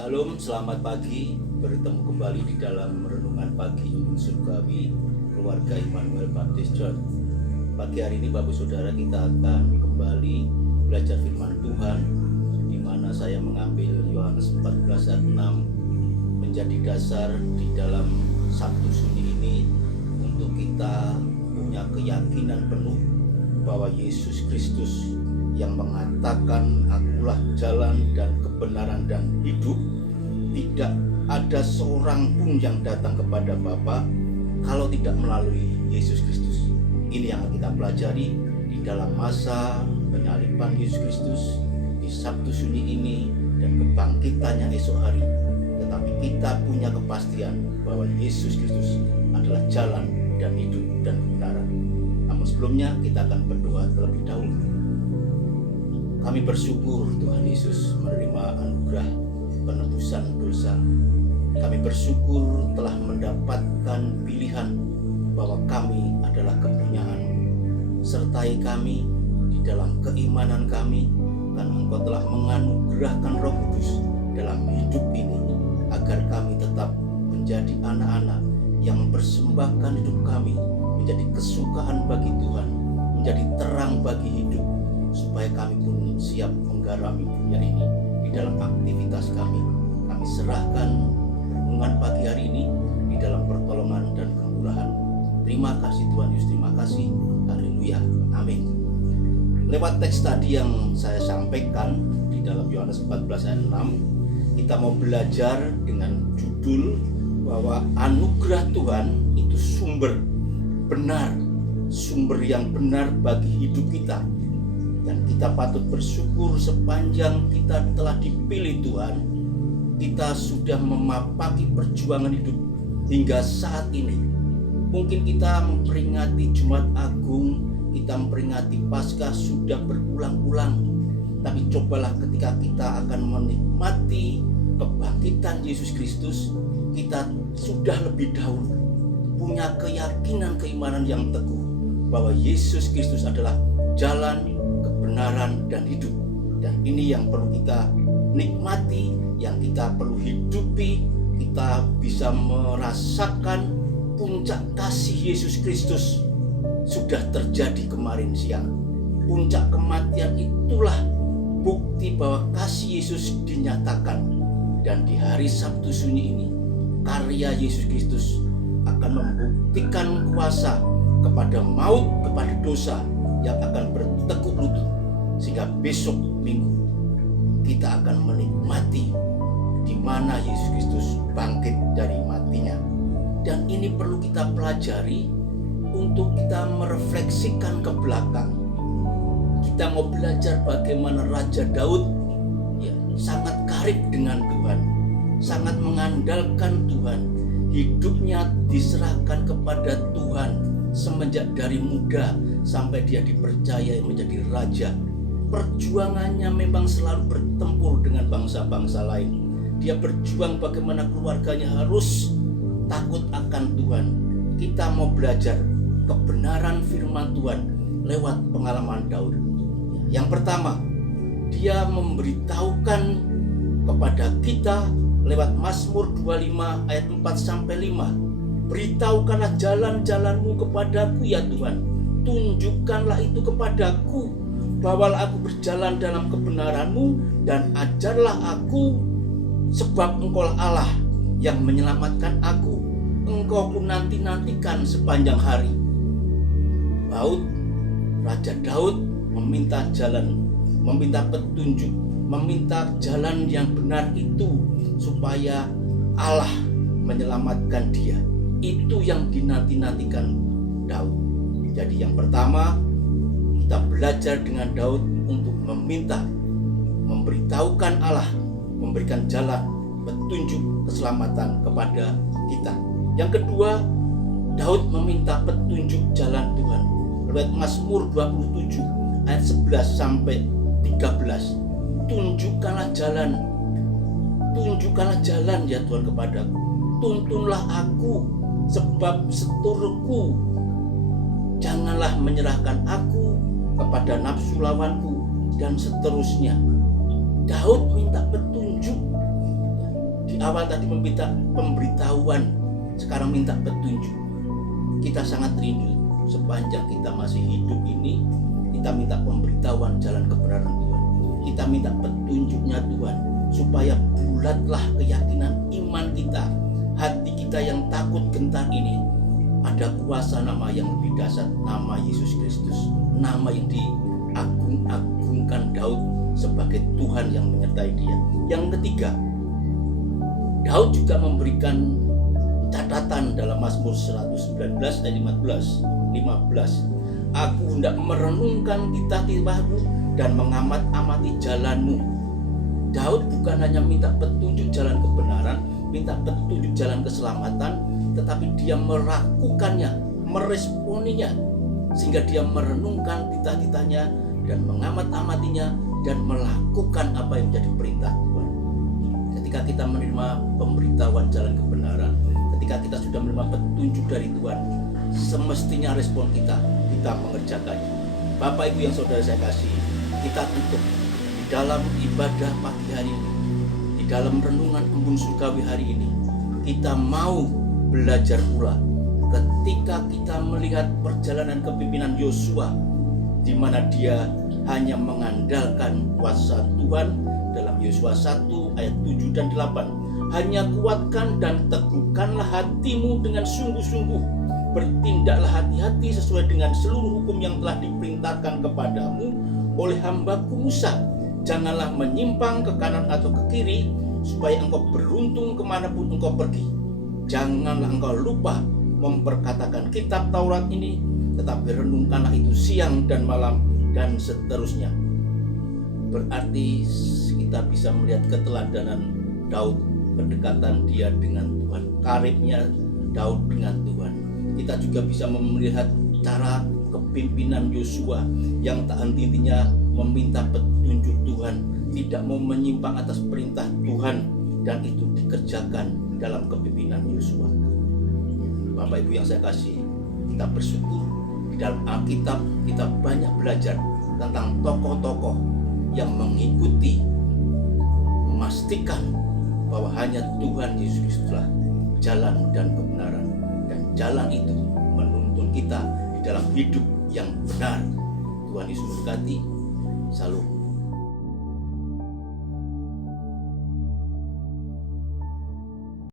Salam, selamat pagi. Bertemu kembali di dalam renungan pagi Embun Surgawi Keluarga Immanuel Baptist Church. Pagi hari ini Bapak Saudara, kita akan kembali belajar firman Tuhan, di mana saya mengambil Yohanes 14 ayat 6 menjadi dasar di dalam Sabtu Sunyi ini untuk kita punya keyakinan penuh bahwa Yesus Kristus yang mengatakan akulah jalan dan kebenaran dan hidup, tidak ada seorang pun yang datang kepada Bapa kalau tidak melalui Yesus Kristus. Ini yang kita pelajari di dalam masa penyaliban Yesus Kristus di Sabtu Sunyi ini dan kebangkitannya esok hari. Tetapi kita punya kepastian bahwa Yesus Kristus adalah jalan dan hidup dan kebenaran. Namun sebelumnya kita akan berdoa terlebih dahulu. Kami bersyukur Tuhan Yesus menerima anugerah penebusan dosa. Kami bersyukur telah mendapatkan pilihan bahwa kami adalah kepunyaan. Sertai kami di dalam keimanan kami, karena Engkau telah menganugerahkan Roh Kudus dalam hidup ini, agar kami tetap menjadi anak-anak yang mempersembahkan hidup kami menjadi kesukaan bagi Tuhan, menjadi terang bagi hidup, supaya kami pun siap menggarami dunia ini di dalam aktivitas kami. Kami serahkan renungan pagi hari ini di dalam pertolongan dan kemurahan. Terima kasih Tuhan Yesus, terima kasih. Haleluya, amin. Lewat teks tadi yang saya sampaikan di dalam Yohanes 14 ayat 6, kita mau belajar dengan judul bahwa anugerah Tuhan itu sumber benar, sumber yang benar bagi hidup kita. Dan kita patut bersyukur sepanjang kita telah dipilih Tuhan, kita sudah memapaki perjuangan hidup hingga saat ini. Mungkin kita memperingati Jumat Agung, kita memperingati Paskah sudah berulang-ulang. Tapi cobalah ketika kita akan menikmati kebangkitan Yesus Kristus, kita sudah lebih dahulu punya keyakinan keimanan yang teguh bahwa Yesus Kristus adalah jalan, kebenaran, dan hidup. Dan ini yang perlu kita nikmati, yang kita perlu hidupi. Kita bisa merasakan puncak kasih Yesus Kristus sudah terjadi kemarin siang. Puncak kematian itulah bukti bahwa kasih Yesus dinyatakan. Dan di hari Sabtu Sunyi ini, karya Yesus Kristus akan membuktikan kuasa kepada maut, kepada dosa, yang akan bertekuk lutut, sehingga besok Minggu kita akan menikmati di mana Yesus Kristus bangkit dari matinya. Dan ini perlu kita pelajari untuk kita merefleksikan ke belakang. Kita mau belajar bagaimana Raja Daud sangat karib dengan Tuhan, sangat mengandalkan Tuhan. Hidupnya diserahkan kepada Tuhan semenjak dari muda sampai dia dipercaya menjadi raja. Perjuangannya memang selalu bertempur dengan bangsa-bangsa lain. Dia berjuang bagaimana keluarganya harus takut akan Tuhan. Kita mau belajar kebenaran firman Tuhan lewat pengalaman Daud. Yang pertama, dia memberitahukan kepada kita lewat Mazmur 25 ayat 4-5. Beritahukanlah jalan-jalanmu kepadaku ya Tuhan. Tunjukkanlah itu kepadaku. Bawalah aku berjalan dalam kebenaran-Mu dan ajarlah aku, sebab Engkaulah Allah yang menyelamatkan aku. Engkau ku nanti-nantikan sepanjang hari. Raja Daud meminta jalan, meminta petunjuk, meminta jalan yang benar itu supaya Allah menyelamatkan dia. Itu yang dinanti-nantikan Daud. Jadi yang pertama, kita belajar dengan Daud untuk meminta, memberitahukan Allah, memberikan jalan, petunjuk, keselamatan kepada kita. Yang kedua, Daud meminta petunjuk jalan Tuhan. Lewat Mazmur 27 ayat 11-13. Tunjukkanlah jalan ya Tuhan kepadaku. Tuntunlah aku, sebab seturku. Janganlah menyerahkan aku kepada nafsu lawanku, dan seterusnya. Daud minta petunjuk awal tadi meminta pemberitahuan, sekarang minta petunjuk. Kita sangat rindu sepanjang kita masih hidup ini, kita minta pemberitahuan jalan kebenaran Tuhan. Kita minta petunjuknya Tuhan, supaya bulatlah keyakinan iman kita. Hati kita yang takut gentar ini, ada kuasa nama yang lebih dahsyat, nama Yesus Kristus, nama yang diagung-agungkan Daud sebagai Tuhan yang menyertai dia. Yang ketiga, Daud juga memberikan catatan dalam Mazmur 119 ayat 15. Aku hendak merenungkan titah-titahmu dan mengamat-amati jalanmu. Daud bukan hanya minta petunjuk jalan kebenaran, minta petunjuk jalan keselamatan, tetapi dia melakukannya, meresponinya, sehingga dia merenungkan titah-titahnya dan mengamat-amatinya dan melakukan apa yang menjadi perintah Tuhan. Ketika kita menerima pemberitahuan jalan kebenaran, ketika kita sudah menerima petunjuk dari Tuhan, semestinya respon kita mengerjakannya. Bapak Ibu yang saudara saya kasih, kita tutup di dalam ibadah pagi hari ini, di dalam renungan embun surgawi hari ini. Kita mau belajar pula ketika kita melihat perjalanan kepemimpinan Yosua, di mana dia hanya mengandalkan kuasa Tuhan dalam Yosua 1 ayat 7 dan 8. Hanya kuatkan dan teguhkanlah hatimu dengan sungguh-sungguh. Bertindaklah hati-hati sesuai dengan seluruh hukum yang telah diperintahkan kepadamu oleh hambaku Musa. Janganlah menyimpang ke kanan atau ke kiri, supaya engkau beruntung kemanapun engkau pergi. Janganlah engkau lupa memperkatakan kitab Taurat ini, tetapi renungkanlah itu siang dan malam, dan seterusnya. Berarti kita bisa melihat keteladanan Daud, kedekatan dia dengan Tuhan, karibnya Daud dengan Tuhan. Kita juga bisa melihat cara kepimpinan Yosua yang tak henti-hentinya meminta petunjuk Tuhan, tidak mau menyimpang atas perintah Tuhan, dan itu dikerjakan dalam kepimpinan Yosua. Bapak Ibu yang saya kasih, kita bersyukur di dalam Alkitab kita banyak belajar tentang tokoh-tokoh yang mengikuti, memastikan bahwa hanya Tuhan Yesus Kristuslah jalan dan kebenaran, dan jalan itu menuntun kita di dalam hidup yang benar. Tuhan Yesus memberkati. Salam.